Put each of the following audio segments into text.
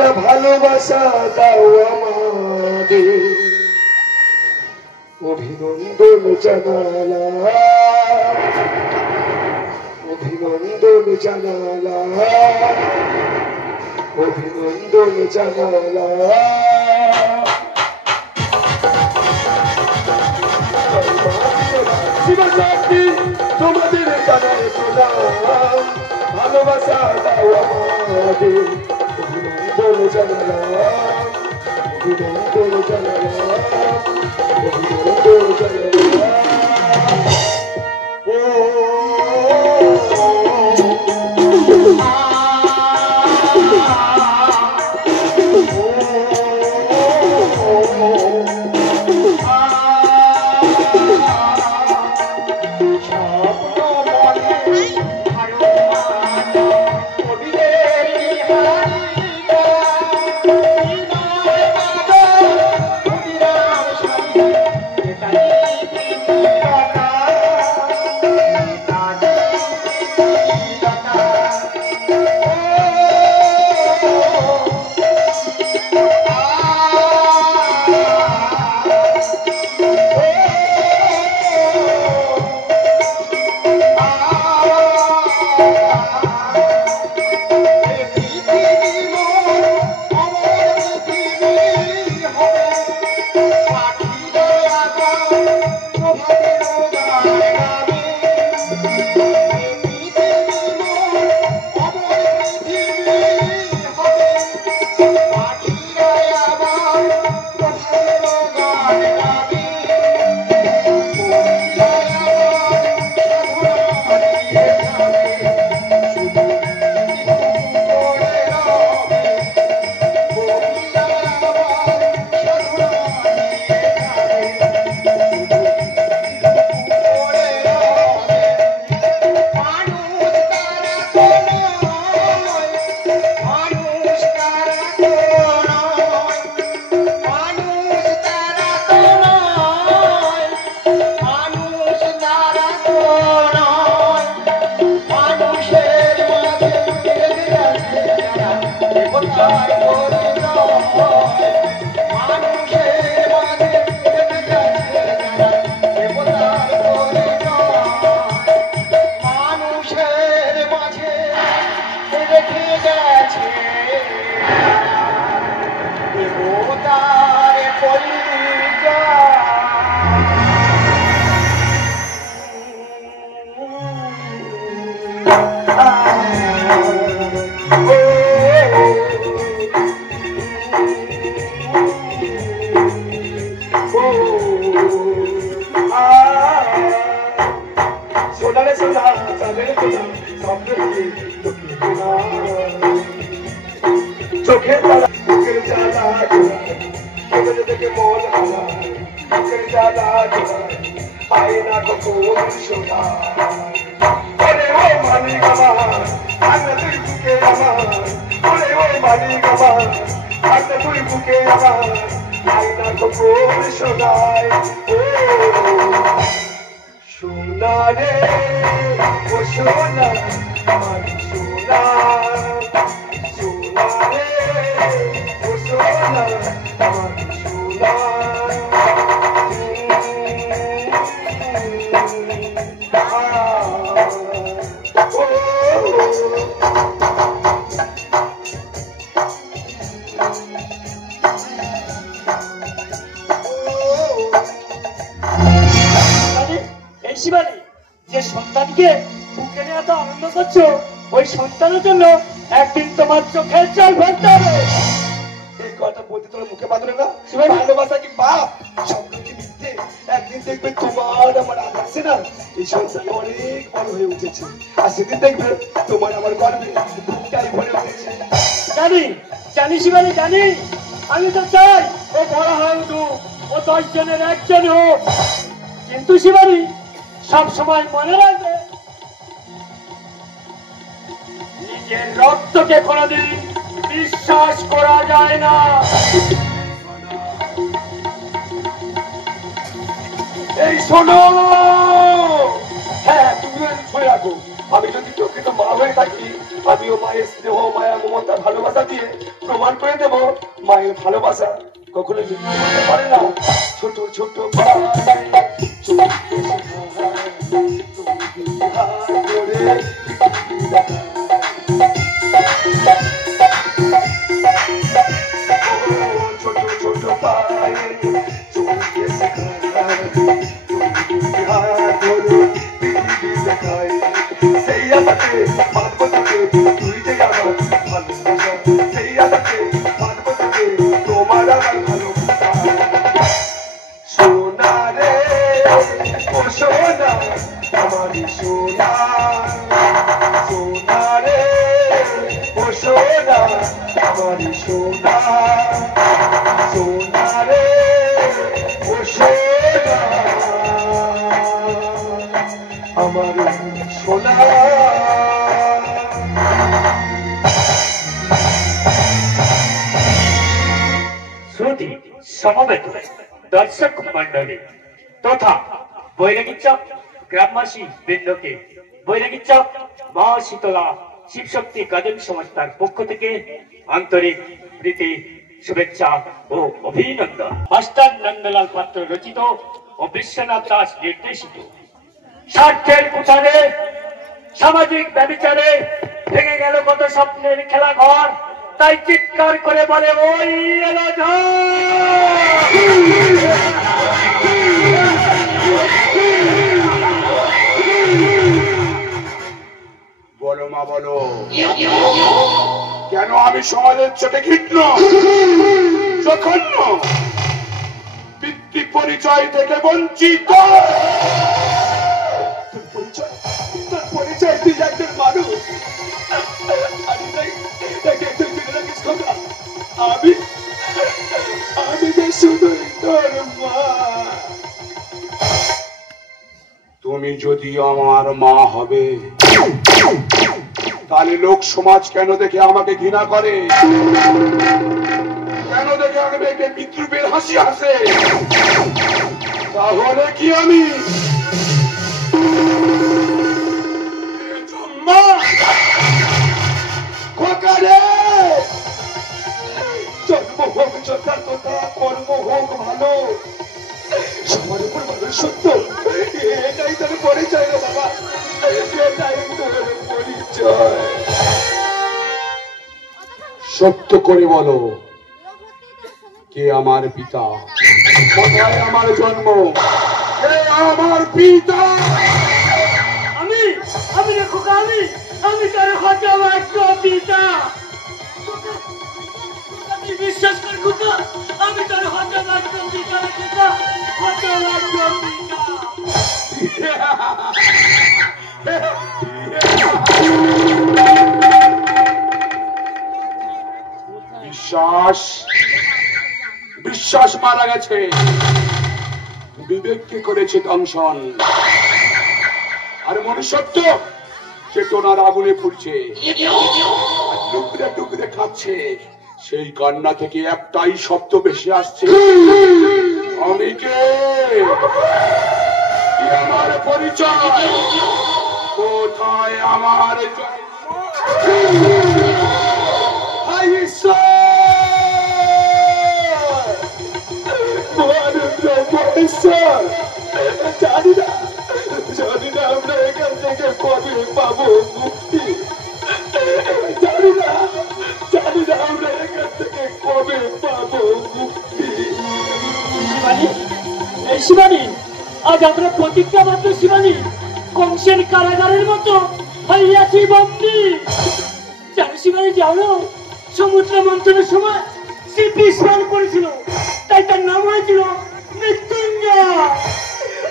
তোমরা ভালোবাসা দাও আমাদের অভিনন্দন জানালা অভিনন্দন জানালা অভিনন্দন জানালা শিবশক্তি তোমাদের জানাই প্রণাম ভালোবাসা দাও আমাদের অভিনন্দন জানালা অভিনন্দন জানালা অভিনন্দন জানালা ভালোবাসা পরীক্ষা দিয়ে প্রমাণ করে দেব মায়ের ভালোবাসা কখনো মিথ্যে হতে পারে না। ছোট ছোট ছোট ছোট পায়ে চলতে শেখায়, সেই আদাতে মানব তোকে, তুই যে আমার ভালোবাসা, সেই আদাতে মানব তোকে, তোমার আমার ভালোবাসা। সোনা রে ও সোনা আমারই সোনা, সোনা রে ও সোনা আমারই সোনা, সোনা রে ও সোনা আমার সোনা। শ্রুতি সমবেত দর্শক মন্ডলী তথা বৈরাগী চক গ্রামবাসী বৃন্দকে বৈরাগী চক মা শীতলা শিবশক্তি গাজন সংস্থার পক্ষ থেকে আন্তরিক প্রীতি শুভেচ্ছা ও অভিনন্দন। মাস্টার নন্দলাল পাত্র রচিত ও বিশ্বনাথ দাস নির্দেশিত স্বার্থের কুঠারে সামাজিক ব্যভিচারে ভেঙে গেল কত স্বপ্নের খেলা ঘর, তাই চিৎকার করে বলে ওই এলো বলো মা বলো, কেন আমি সমাজের চোখে ঘৃণ্য জঘন্য পিতৃ পরিচয় থেকে বঞ্চিত? পরিচয় তুই একজন মানুষ, আমি আমি যে শুধুই তোর মা। তুমি যদি আমার মা হবে তাহলে লোক সমাজ কেন দেখে আমাকে ঘৃণা করে, কেন দেখে আমাকে বিদ্রুপের হাসি হাসে? তাহলে কি আমি জন্ম হোক যথার্থতা, কর্ম হোক ভালো, সবার উপর মানুষ সত্য, এটাই তোর পরিচয় রে বাবা, এটাই তোর পরিচয়। সত্য করে বলো, কে আমার পিতা, কোথায় আমার জন্ম, কে আমার পিতা? আমি আমি রে খোকা, আমি তার হতভাগ্য পিতা। আপনি বিশ্বাস কর খোকা, আমি তার হতভাগ্য পিতা, খোকা হতভাগ্য পিতা। বিশ্বাস বিশ্বাস মারা গেছে, বিবেককে করেছে দংশন, আর মনুষ্যত্ব চেতনার আগুনে পুড়ছে, টুকরে টুকরে খাচ্ছে। সেই কান্না থেকে একটাই শব্দ ভেসে আসছে, আমি কে, কি আমার পরিচয়, কোথায় আমার জানি না আমরা এখান থেকে কবে পাবো মুক্তি, জানি না আমরা এখান থেকে কবে পাবো মুক্তি। শিবানী, আজ আমরা প্রতিজ্ঞাবদ্ধ শিবানী, কংসের কারাগারের মতো হইয়াছি বন্দী। জানো শিবানী, জানো সমুদ্র মন্থনের সময় সে বিষ পান করেছিল, তাই তার নাম হয়েছিল মৃত্যুঞ্জয়।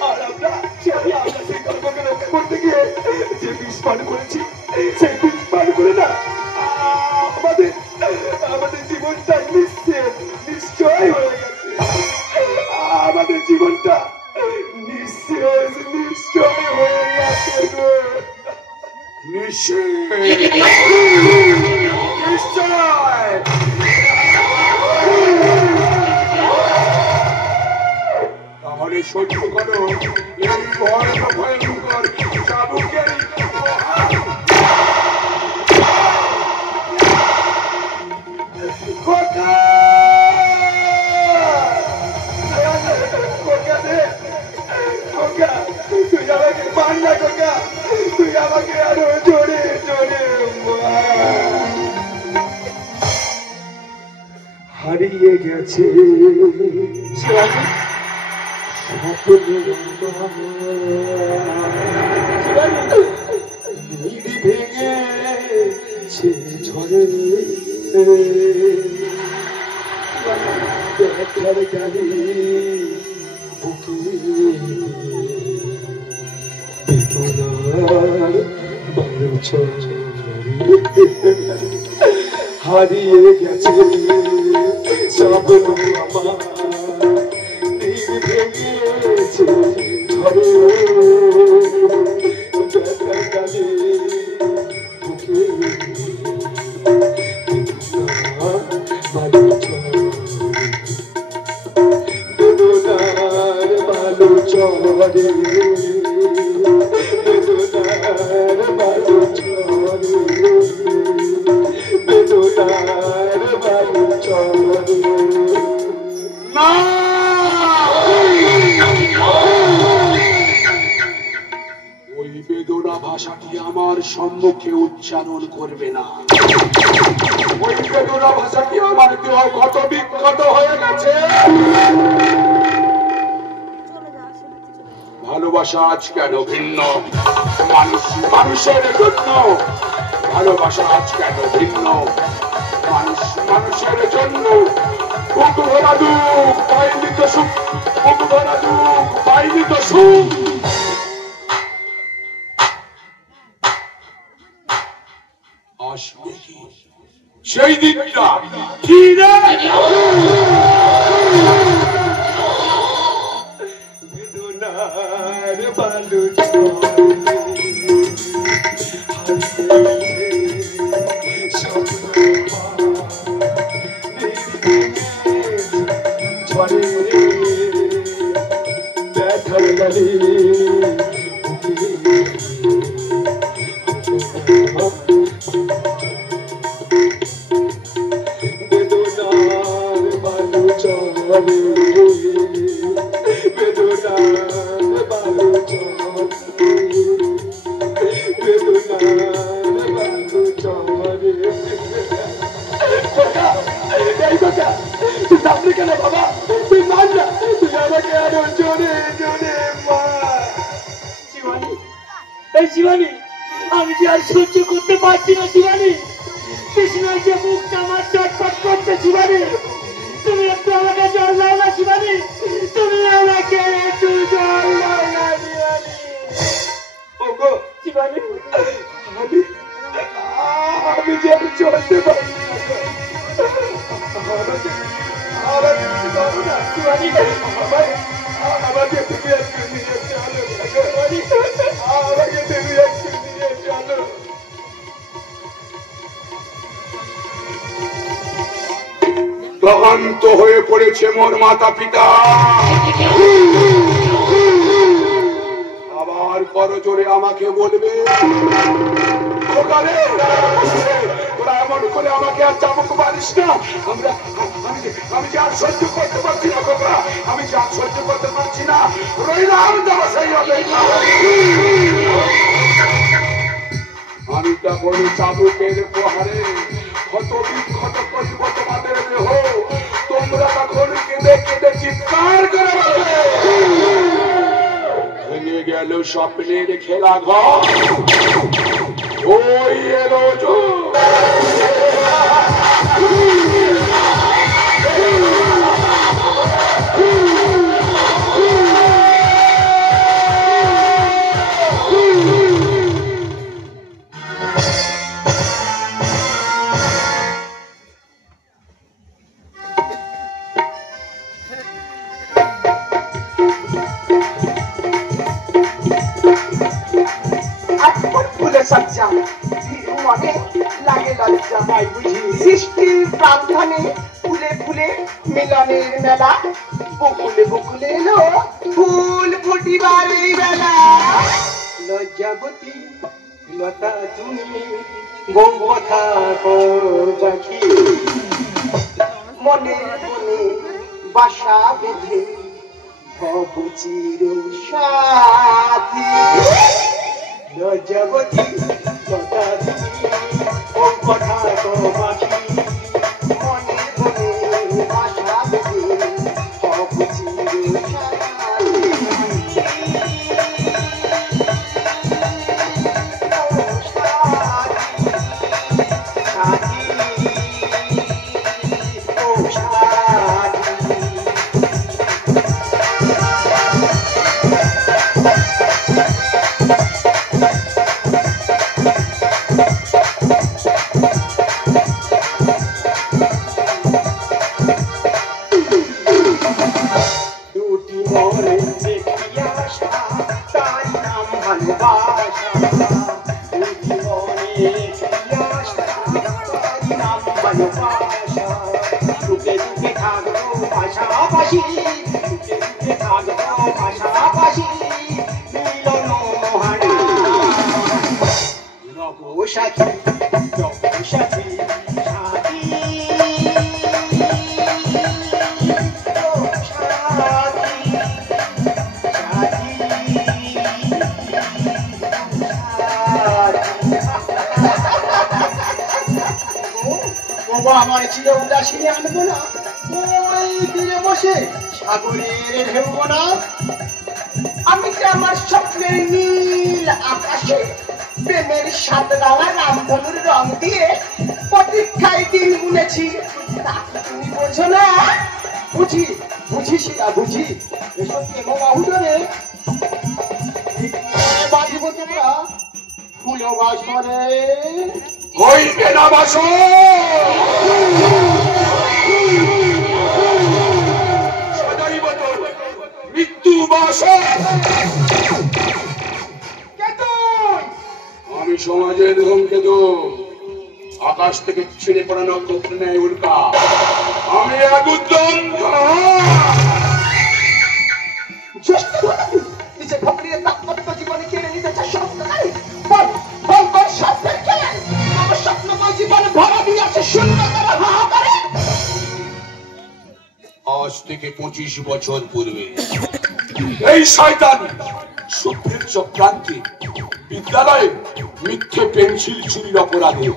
আর আমরা সেই ধর্মকে রক্ষা করতে গিয়ে যে বিষ পান করেছি, সেই বিষ পান করে না আমাদের জীবনটা নিশ্চয় হয়ে গেছে, আমাদের জীবনটা নিশ্চয় হয়ে গেছে। নিশ্চয় তাহলে সহ্য করো এই ভয়ঙ্কর চাবুকের খোকা খোকা রে খোকা তুই আমাকে মার না খোকা তুই আমাকে আরো জোরে জোরে হারিয়ে গেছে ভেঙেছে ঝড়ে দেখার গাড়ি বেদনার হারিয়ে গেছে সব আমার ভেঙেছে ঝড়ে দেখার গাড়ি বেদনার বালু চড়ে বেদনার বালু চড়ে বেদনার বালু চড়ে না ওই বেদনা ভাষাটি আমার সম্মুখে উচ্চারণ করবে না। ওই বেদনা ভাষাটি আমার দেহ ক্ষত বিক্ষত হয়ে গেছে। ভালোবাসা আজ কেন ভিন্ন মানুষ মানুষের জন্য ভালোবাসা আজ কেন ভিন্ন মানুষ মানুষের জন্য বুক ভরা দুঃখ পাইনি তো সুখ বুক ভরা দুঃখ পাইনি তো সুখ আসবে কি সেই দিনটা কি রে বেদনার বালু ঝড়ে ব্যথার গাড়ি বেদনার বালু চড়ে বেদনার বালু চড়ে বেদনার বালু চড়ে খোকা এই খোকা তুই থামলি কেন বাবা তুই মান না তুই আমাকে আরো জোরে জোরে মার শিবানী এই শিবানী আমি যে আর সহ্য করতে পারছি না শিবানী কৃষ্ণার যে মুখটা আমার চটপট করছে শিবানী তুমি একটু আমাকে জল দাও না শিবানী তুমি আমাকে একটু জল দাও না শিবানী ওগো শিবানী আমি আমি যে আমি চলতে পারছি না আমাকে করো না শিবানী আমাকে তুমি একটু নিয়ে চলো আমাকে তুমি একটু নিয়ে চলো ক্লান্ত হয়ে পড়েছে মোর মাতা পিতা আবার করজোরে আমাকে বলবে তোরা এমন করে আমাকে আর চাবুক পারিস না আমি যে আর সহ্য করতে পারছি না খোকা আমি যে আর সহ্য করতে পারছি না রইলাম যাবো সেই অপেক্ষা আমি তখন চাবুকের প্রহারে ক্ষত বিক্ষত করিব তোমাদের দেহ তোমরা তখন কেঁদে কেঁদে চিৎকার করে ভেঙে গেল স্বপ্নের খেলা ঘর ওই এলো সজ্জা মনে লাগে লজ্জা সৃষ্টির প্রার্থনে ফুলে ফুলে মিলনের মেলা বকুলে বকুলে এলো ফুল ফুটিবার এই বেলা লজ্জাবতী লতা তুমি বউ কথা বাকি মনের বনে বাসা বেঁধে ভব চির সাথী লজ্জাবতী কথা তুমি ও কথা তো বাকি মনের বনে বাসা বেঁধে ভব চির আমার চির উদাসীনে আনবো না ওই তীরে বসে সাগরের ঢেউ না আমি যে আমার স্বপ্নের নীল আকাশে প্রেমের সাত রাঙা রামধনুর রং দিয়ে প্রতীক্ষায় দিন গুনেছি তুমি বোঝো না বুঝি বুঝিস না বুঝি এসব কেমন বাহুদরে বাজিব তোমরা ফুলো বাসরে হইবে না বাসো সদাই বদল মৃত্যু বাসো আমি সমাজের ধূমকেতু আকাশ থেকে ছিঁড়ে পড়া নক্ষত্র নেয় উল্কা আমি এক উদ্যম নিজে ভক্রিয়ে দাম্পত্য জীবনে কেড়ে নিতে চাষ স্বপ্নময় জীবন ভরা দিয়েছে শূন্যতার হাহাকারে আজ থেকে 25 বছর পূর্বে এই শয়তান সভ্যের চক্রান্তে বিদ্যালয়ে মিথ্যে পেন্সিল চুরির অপরাধে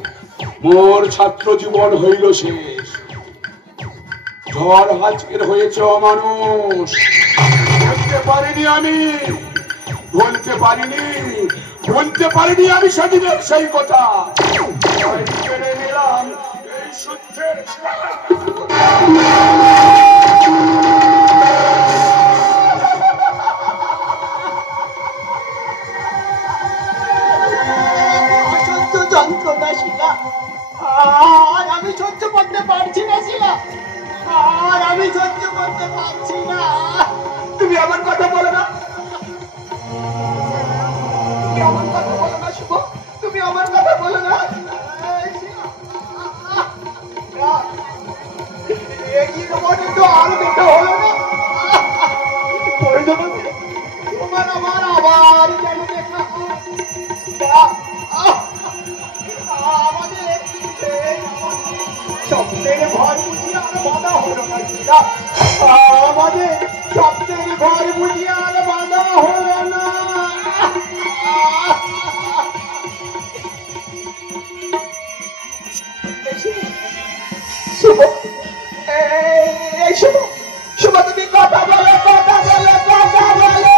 মোর ছাত্র জীবন হইল শেষ ঝড় আজকের হয়েছে অমানুষ বলতে পারিনি আমি বলতে পারিনি আমি সেদিনের সেই কথা নিলাম এই সূত্রের যন্ত্রণা শিলা আর আমি সহ্য করতে পারছি না শিলা আর আমি সহ্য করতে পারছি না তুমি আমার কথা বলো না আমার কথা বলো না শুভ তুমি আমার কথা বলো না আরো দেখা হলো না তোমার আমার আবার যেন দেখা আমাদের স্বপ্নের ঘর বুঝিয়ে আর বাধা হলো না আমাদের স্বপ্নের ঘর বুঝিয়ে আর বাধা হলো না শুভ এই শুভ শুভ তুমি কথা বলো কথা বলো কথা বলো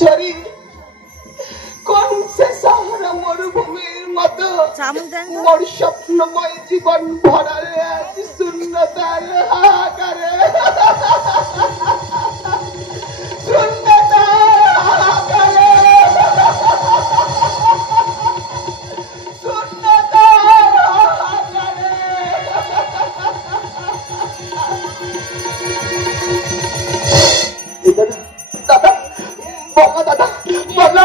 ছড়ি কোন সে সাহারা মরুভূমির মতো মোর স্বপ্নময় জীবন ভরারে আজ শূন্যতার হাহাকারে শূন্যতার হাহাকারে শূন্যতার হাহাকারে দাদা বলো দাদা বলো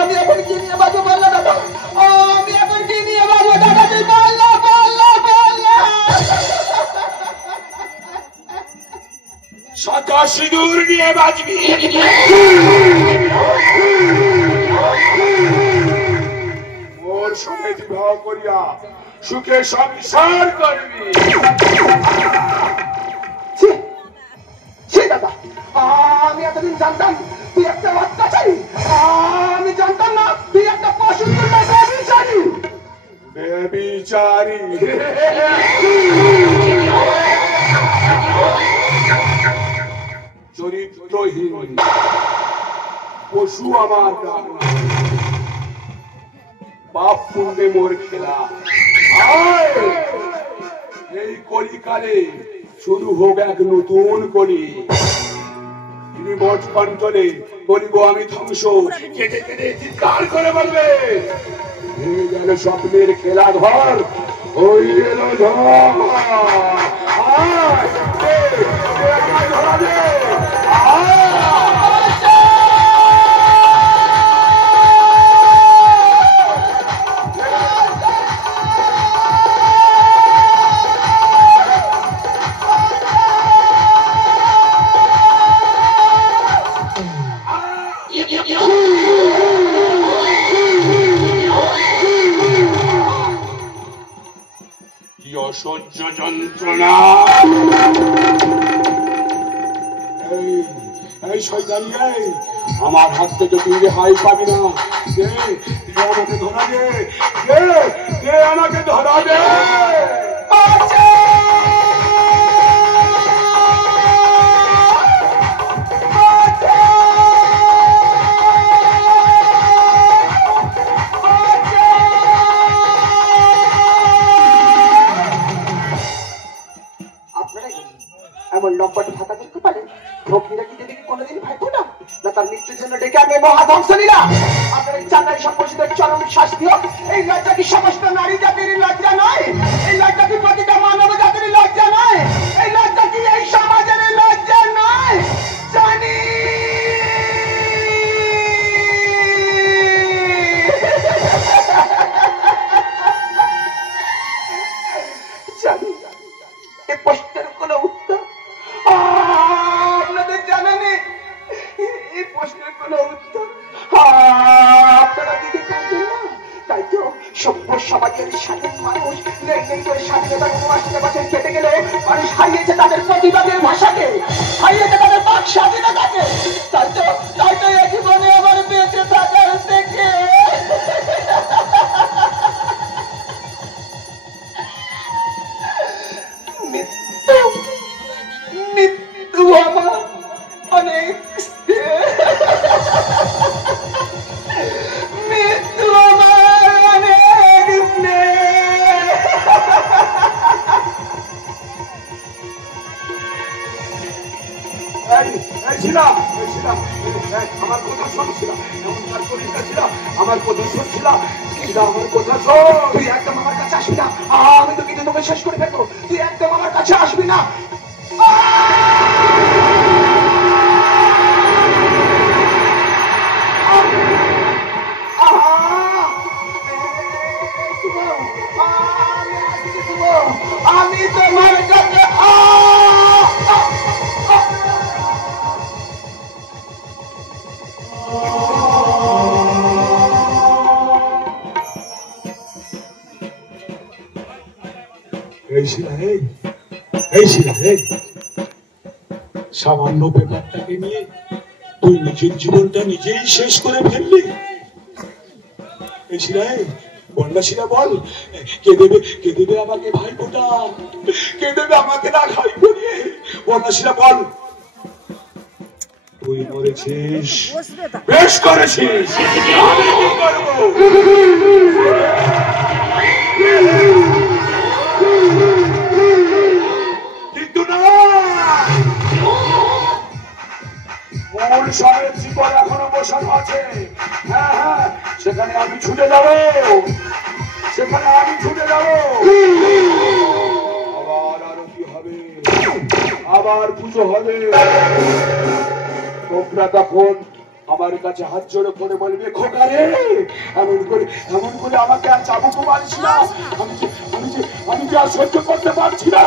আমি এখন কি নিয়ে বাজো বললো দাদা আমি এখন কি নিয়ে বাজো দাদা তুই বললো সিঁদুর নিয়ে বাজবি, ওর সঙ্গে বিবাহ করিয়া সুখে সংসার করবি। দাদা, আমি এতদিন জানতাম তুই একটা অত্যাচারী, আমি জানতাম না তুই একটা পশু ব্যভিচারী। ব্যভিচারী চরিত্রহীন পশু আমার নাম না। পাপ পুণ্যে মোর খেলা। এই কলিকালে শুরু হোক এক নতুন কলি। কণ্ঠলে বলিব আমি ধ্বংস, কেটে কেটে চিৎকার করে বলবে এই যেন স্বপ্নের খেলা ঘর ওই এলো ঝড়। ধরা দে অসহ্য যন্ত্রণা। এই শয়তানি, আমার হাত থেকে তুই রেহাই পাবি না। আমাকে ধরা দে, আমাকে ধরা দে। এমন লম্পট ভাতা করতে পারে? ভক্তিরা কি দিদিকে কোনোদিন ভাইবো না? না তার মৃত্যুর জন্য ডেকে আমি মহাধ্বংস লীলা? আপনার এই চান্দারি সম্পর্কিত চরম শাস্তি হোক। এই লজ্জা কি সমস্ত নারী জাতির লজ্জা নয়? এই লজ্জা কি প্রতিটা মানব জাতির লজ্জা নয়? এই লজ্জা কি এই সমাজের লজ্জা নয়? জানি জানি এ প্রশ্নের কোনো উত্তর আপনাদের জানা নেই। এই প্রশ্নের কোনো উত্তর আপনারা দিতে পারবেন না। তাই তো সভ্য সমাজের স্বাধীন মানুষ লেনদেন করে স্বাধীনতার ৭৯ বছর কেটে গেলে মানুষ হারিয়েছে তাদের প্রতিবাদের ভাষাকে, হারিয়েছে তাদের বাক স্বাধীনতাকে। তাই তো এই জীবনে আমার বেঁচে থাকার থেকে মৃত্যু আমার অনেক, মৃত্যু আমার অনেক আমার কথা শুনছিলাম, আমার কথা শুনছিলাম, আমার কথা শোন। তুই একদম আমার কাছে আসবি না, আমি তো কিন্তু তোকে শেষ করে ফেলবো। তুই একদম আমার কাছে আসবি না। আমি তোমার কাছে সামান্য ব্যাপারটাকে নিয়ে তুই নিজের জীবনটা নিজেই শেষ করে ফেললি। বন্যাসীরা বল, কে দেবে আমাকে ভাই ফোটা, কে দেবে আমাকে না খাই করিয়ে? বন্যাসীরা বল, তুই মরেছিস, বেশ করেছিস, আমি কি করবো? কিন্তু না, মূল সাহেব জীবন এখনো বসানো আছে। হ্যাঁ, সেখানে আমি ছুটে যাব, সেখানে আমি ছুটে যাব। আবার আরতি হবে, আবার পুজো হবে। তোমরা তখন আমার কাছে হাত জোড়ে করে বলবে, খোকা রে, এমন করে আমাকে আর চাবুক মারিস না। আমি যে আর সহ্য করতে পারছি না।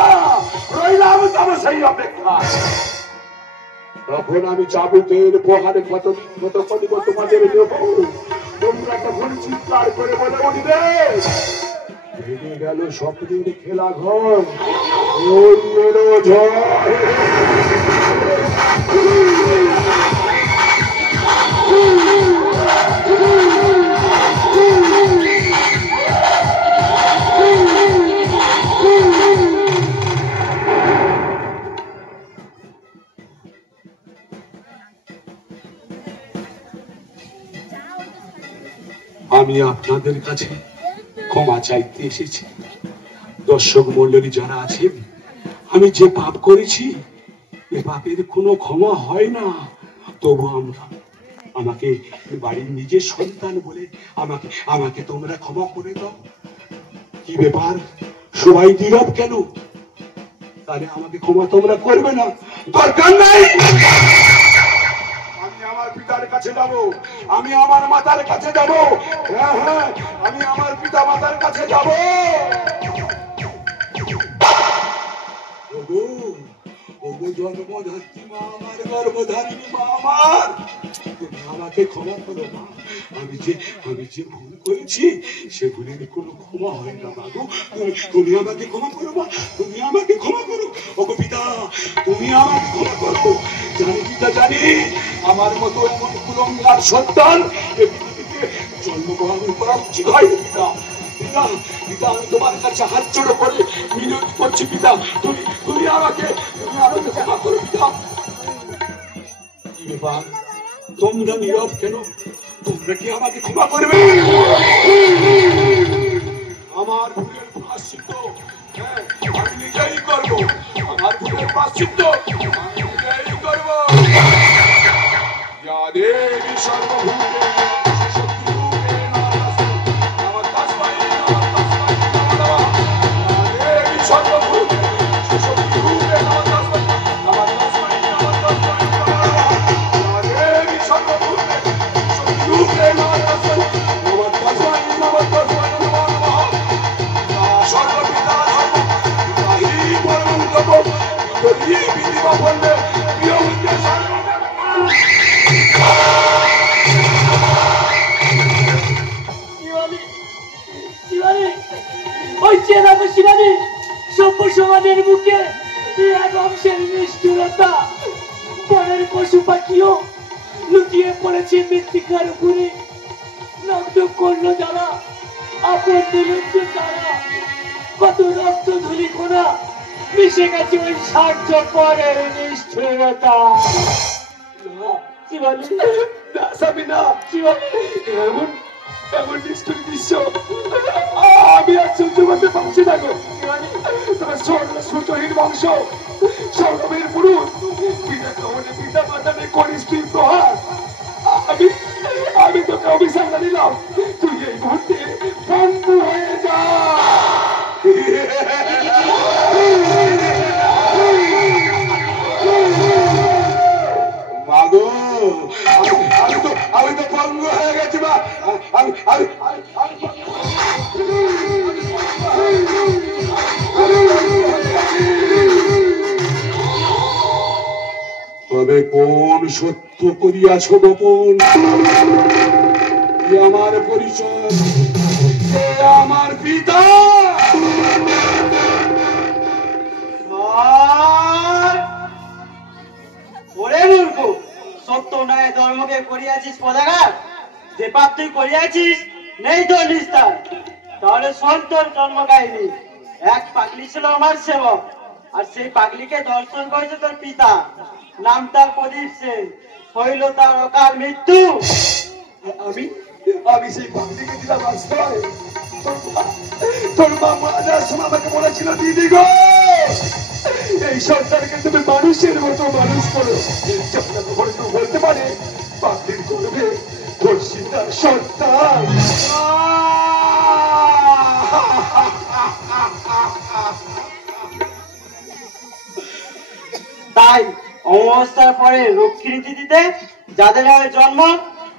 রইলাম তবে সেই অপেক্ষা। তখন আমি চাবুকের প্রহারে কত করিব তোমাদের দেব। তোমরা তখন চিৎকার করে বলে উঠবে, ভেঙে গেল স্বপ্নের খেলা ঘর, ওই এলো ঝড়। আমি আপনাদের কাছে ক্ষমা চাইতে এসেছি। দর্শক মন্ডলী যারা আছেন, আমি যে পাপ করেছি এ পাপের কোনো ক্ষমা হয় না। তবু আমাকে বাড়ির নিজের সন্তান বলে আমাকে তোমরা ক্ষমা করে দাও। কি ব্যাপার, সবাই নীরব কেন? তাহলে আমাকে ক্ষমা তোমরা করবে না? দরকার নাই। আমি আমার পিতার কাছে যাব, আমি আমার মাতার কাছে যাব। হ্যাঁ হ্যাঁ, আমি আমার পিতা মাতার কাছে যাব। জন্মধাত্রী মা আমার, গর্ভধারিণী মা আমার, তুমি আমাকে ক্ষমা করো মা। আমি যে ভুল করেছি সে ভুলের কোনো ক্ষমা হয় না মাগো। তুমি আমাকে ক্ষমা করো মা, তুমি আমাকে ক্ষমা করো। ওগো পিতা, তুমি আমাকে ক্ষমা করো। জানি পিতা, জানি আমার মতো এমন কুলঙ্গার সন্তান এ পৃথিবীতে জন্মগ্রহণ করা উচিত হয় পিতা। পিতা পিতা, আমি তোমার কাছে হাত জোড়ো করে মিনতি করছি পিতা, তুমি আমাকে ক্ষমা করো পিতা। কি ব্যাপার, তোমরা নীরব কেন? তোমরা কি আমাকে ক্ষমা করবে? আমার ভুলের প্রায়শ্চিত্ত আমি নিজেই করবো। আমার ভুলের প্রায়শ্চিত্ত আমি নিজেই করবো। ইয়া দেবী সর্বভূতে সমাজের বুকে বংশের নিষ্ঠুরতা, বনের পশু পাখিও লুকিয়ে পড়েছে মৃত্তিকার উপরে। রক্ত করলো যারা, আপন দিলেন যে তারা, কত রক্ত ধুলি কোনা মিশে গেছে ওই স্বার্থপরের নিষ্ঠুরতা। এমন নিষ্ঠুর দৃশ্য আমি আর সহ্য করতে পারছি না গো। তোমার সূর্যহীন বংশ, স্বর্গবীর পুরুষ, পিতা মাতাকে করিস তুই প্রহার। আমি তোকে অভিশাপ দিলাম, তুই এই মুহূর্তে বন্ধু হয়ে যা। মাগো, আমি তো ভঙ্গ হয়ে গেছি মা। তবে কোন সত্য করিয়াছ গোপন? আমার পরিচয়, আমার পিতা। সত্য নয় ধর্মকে করিয়াছিস পদাঘাত, যে পাপ তুই করিয়াছিস নেই তো নিস্তার। তাহলে সন্তান জন্ম কাহিনী। এক পাগলি ছিল আমার সেবক, আর সেই পাগলিকে দর্শন করেছে তোর পিতা। নাম তার প্রদীপ সেন, হইল তার অকাল মৃত্যু। আমি সেই পাগলিকে দিলাম আশ্রয়। তোর মা মারা যাওয়ার সময় আমাকে বলেছিল, দিদি গো, এই সন্তানকে তুমি মানুষের মতো মানুষ করো। যখন কেউ বলতে পারে পাগলির করবে তোর সীতার সন্তান। তাই অমাবস্যার পরে লক্ষ্মী দিতে যাদের নামে জন্ম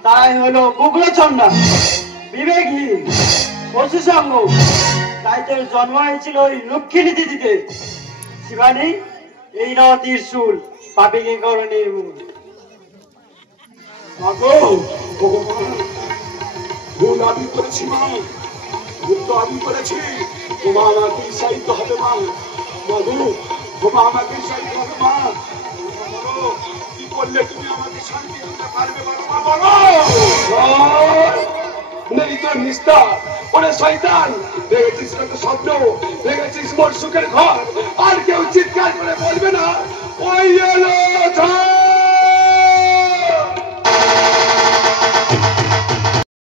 তারাই হলো কুকুরচন্ডা, বিবেকহীন, পশুসঙ্গ। তাই তোর জন্ম হয়েছিল ওই লক্ষ্মী দিতে। শিবানী, এই নাও ত্রিশূল, পাপিকে করো নির্মূল। মাগো ভগবান, ভুল আমি করেছি মা, ভুল তো আমি করেছি। তোমা আমাকে সাহিত্য হবে মা, মাগো তোমা আমাকে সাহিত্য হবে মা। বলো, কি করলে তুমি আমাকে শান্তি দিতে পারবে বলো মা, বলো। নেই তোর নিস্তার, ওরে শয়তান, ভেবেছিস কত স্বপ্ন, ভেবেছিস মোর সুখের ঘর,